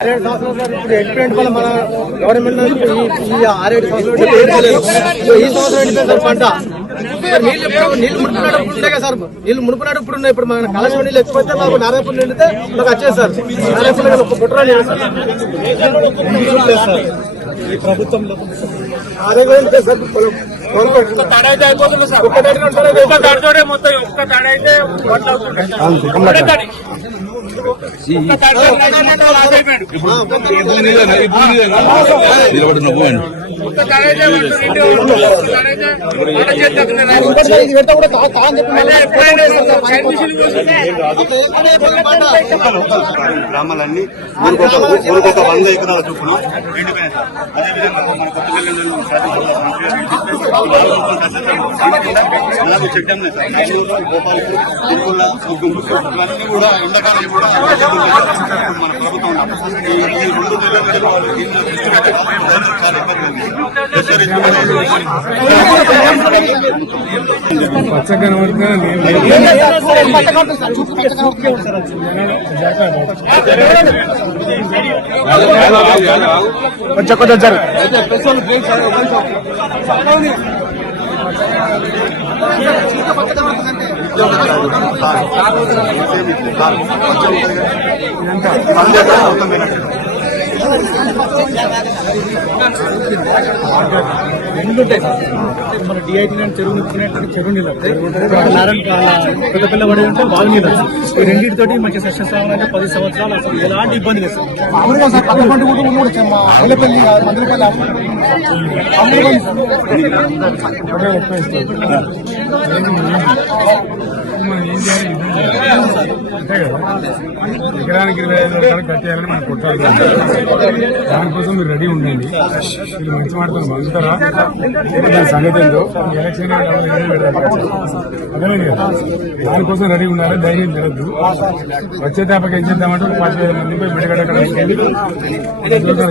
ఇప్పుడు ఎంప్లాయ్మెంట్ వల్ల మన గవర్నమెంట్ ఈ 6-7 సంవత్సరాలు ఈ సంవత్సరం ఎండిపోయింది సార్ పంట. నీళ్లు మునుపున్నాడు ఉంటాయి కదా సార్, నీళ్లు మునుపున్నాడు ఇప్పుడు ఉన్నాయి. ఇప్పుడు మన కలెక్షన్ నీళ్ళు ఎక్కువైతే మాకు నారాయణపూర్ నిండితే మాకు వచ్చేది సార్. నారాయణపూర్ ఒక కుట్ర లేదు సార్. ఈ ప్రభుత్వంలో అదే సార్ గ్రామాలన్నీ ఊరికొక 100 ఎకరాల చొప్పున ఎండిపోయినాయి సార్. అదేవిధంగా మన కొత్తగల్లు చెడ్డం లేదు సార్. గోపాలపూర్ తిరుమల ఇవన్నీ కూడా ఎండాకాలం కూడా మన ప్రభుత్వం ఈ 2 నెలల చాలా కొంచెం కొంచెం సార్ ఉంటాయి సార్. మన డిఐటీ చెరువు నింపుకునేటువంటి చెరువు నీళ్ళు పెద్ద పిల్ల పడి ఉంటే బాగు నీళ్ళు. ఈ రెండింటితోటి మంచి సక్సెస్ అవ్వాలంటే 10 సంవత్సరాలు అసలు ఎలాంటి ఇబ్బంది లేదు సార్. మామూలుగా సార్ పక్క పంట కూడా మల్లెపల్లి అంతే కదా, ఎకరానికి 25 రూపాయలు కట్టేయాలని మనం కొట్టాలి. దానికోసం మీరు రెడీ ఉండండి. మీరు మంచి మాటలు మలుతారా దాని సంగతి ఏందో ఎలక్షన్ అదే కదా, దానికోసం రెడీ ఉండాలి. ధైర్యం తిరగద్దు. వచ్చే తప్పక ఏం చేద్దామంటే 15,000 మంది పోయి బిడగడ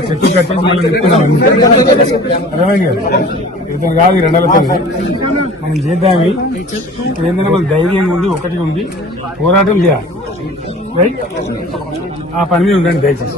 చెట్టు కట్టేసి మళ్ళీ నిప్పుకున్నాం. అర్థమైంది కదా, ఇతను కాదు ఈ 2 నెలలతో మనం చేద్దామి. ఇప్పుడు ఏంటంటే మన ధైర్యంగా ఉంది, ఒకటి ఉంది, పోరాటం చేయాలి. రైట్, ఆ పని మీద ఉండండి దయచేసి.